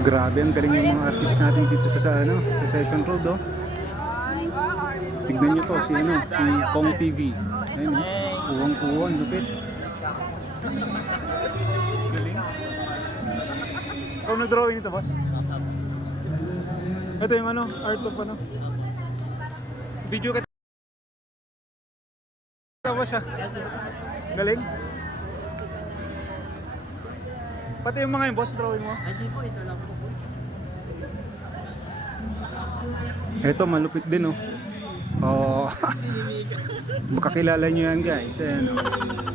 Grabe, ang galing yung mga artist natin dito sa Session Road, oh. Tignan nyo to, si Kong TV. Ayun, oh. Uwang-uwan, lupit. Galing. Ikaw nag-drawing nito, boss? Ito yung art of video ka boss, ah. Galing. Pati yung mga yung boss, drawing mo? Ay, di po, ito lang po. Ito, malupit din, oh. Oh. Baka kilala nyo yan, guys. Ayan, oh.